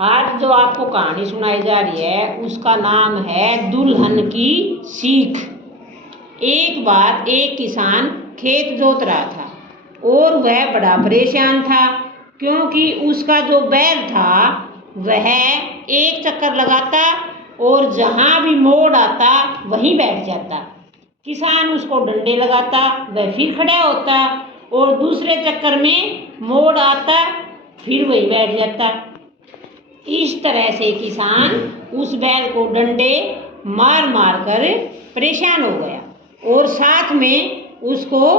आज जो आपको कहानी सुनाई जा रही है उसका नाम है दुल्हन की सीख। एक बार एक किसान खेत जोत रहा था और वह बड़ा परेशान था क्योंकि उसका जो बैल था वह एक चक्कर लगाता और जहाँ भी मोड़ आता वहीं बैठ जाता। किसान उसको डंडे लगाता, वह फिर खड़ा होता और दूसरे चक्कर में मोड़ आता, फिर वही बैठ जाता। इस तरह से किसान उस बैल को डंडे मार मार कर परेशान हो गया और साथ में उसको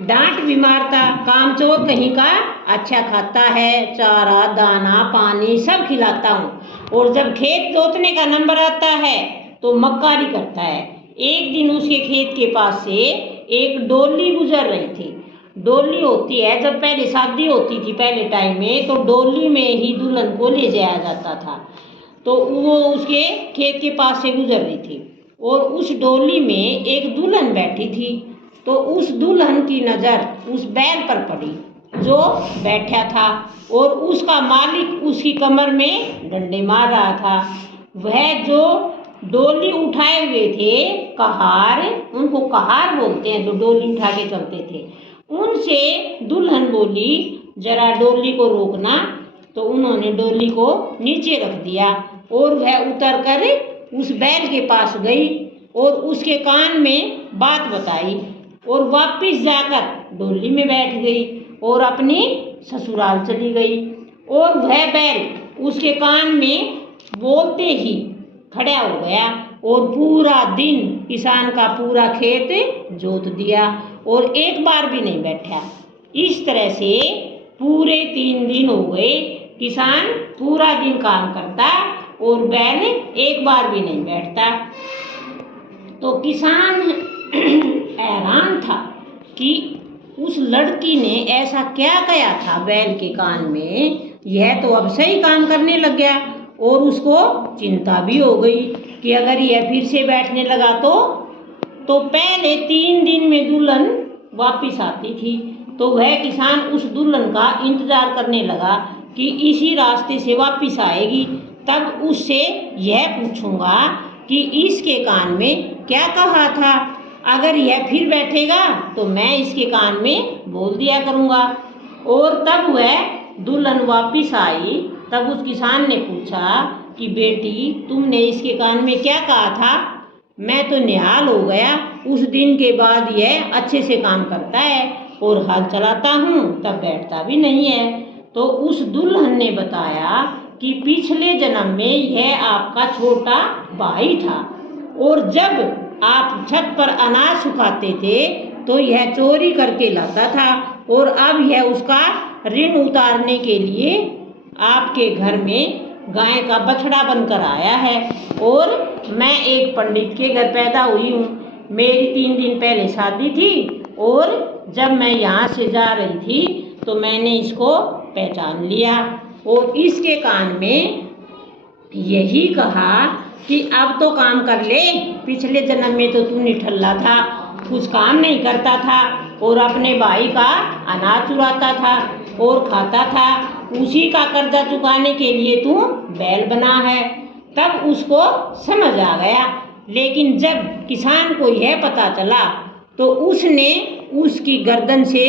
डांट भी मारता। कामचोर कहीं का, अच्छा खाता है, चारा दाना पानी सब खिलाता हूँ। और जब खेत जोतने का नंबर आता है तो मक्कारी करता है। एक दिन उसके खेत के पास से एक डोली गुजर रही थी। डोली होती है, जब पहले शादी होती थी पहले टाइम में तो डोली में ही दुल्हन को ले जाया जाता था। तो वो उसके खेत के पास से गुजर रही थी और उस डोली में एक दुल्हन बैठी थी। तो उस दुल्हन की नज़र उस बैल पर पड़ी जो बैठा था और उसका मालिक उसकी कमर में डंडे मार रहा था। वह जो डोली उठाए हुए थे कहार, उनको कहार बोलते हैं जो डोली उठा के चलते थे, उनसे दुल्हन बोली जरा डोली को रोकना। तो उन्होंने डोली को नीचे रख दिया और वह उतर कर उस बैल के पास गई और उसके कान में बात बताई और वापस जाकर डोली में बैठ गई और अपनी ससुराल चली गई। और वह बैल उसके कान में बोलते ही खड़ा हो गया और पूरा दिन किसान का पूरा खेत जोत दिया और एक बार भी नहीं बैठा। इस तरह से पूरे 3 दिन हो गए। किसान पूरा दिन काम करता और बैल एक बार भी नहीं बैठता। तो किसान हैरान था कि उस लड़की ने ऐसा क्या कहा था बैल के कान में, यह तो अब सही काम करने लग गया। और उसको चिंता भी हो गई कि अगर यह फिर से बैठने लगा तो पहले 3 दिन में दुल्हन वापस आती थी। तो वह किसान उस दुल्हन का इंतज़ार करने लगा कि इसी रास्ते से वापस आएगी, तब उससे यह पूछूंगा कि इसके कान में क्या कहा था। अगर यह फिर बैठेगा तो मैं इसके कान में बोल दिया करूँगा। और तब वह दुल्हन वापस आई। तब उस किसान ने पूछा कि बेटी तुमने इसके कान में क्या कहा था। मैं तो निहाल हो गया, उस दिन के बाद यह अच्छे से काम करता है और हल चलाता हूँ तब बैठता भी नहीं है। तो उस दुल्हन ने बताया कि पिछले जन्म में यह आपका छोटा भाई था और जब आप छत पर अनाज सुखाते थे तो यह चोरी करके लाता था और अब यह उसका ऋण उतारने के लिए आपके घर में गाय का बछड़ा बनकर आया है। और मैं एक पंडित के घर पैदा हुई हूँ। मेरी 3 दिन पहले शादी थी और जब मैं यहाँ से जा रही थी तो मैंने इसको पहचान लिया और इसके कान में यही कहा कि अब तो काम कर ले, पिछले जन्म में तो तू निठल्ला था, कुछ काम नहीं करता था और अपने भाई का अनाज चुराता था और खाता था, उसी का कर्जा चुकाने के लिए तू बैल बना है। तब उसको समझ आ गया। लेकिन जब किसान को यह पता चला तो उसने उसकी गर्दन से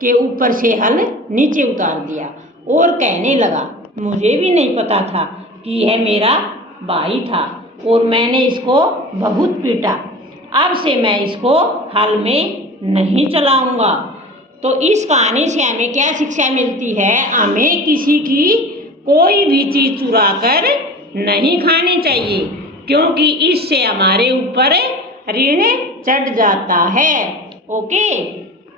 के ऊपर से हल नीचे उतार दिया और कहने लगा मुझे भी नहीं पता था कि यह मेरा भाई था और मैंने इसको बहुत पीटा, अब से मैं इसको हल में नहीं चलाऊंगा। तो इस कहानी से हमें क्या शिक्षा मिलती है, हमें किसी की कोई भी चीज़ चुरा कर नहीं खानी चाहिए क्योंकि इससे हमारे ऊपर ऋण चढ़ जाता है। ओके।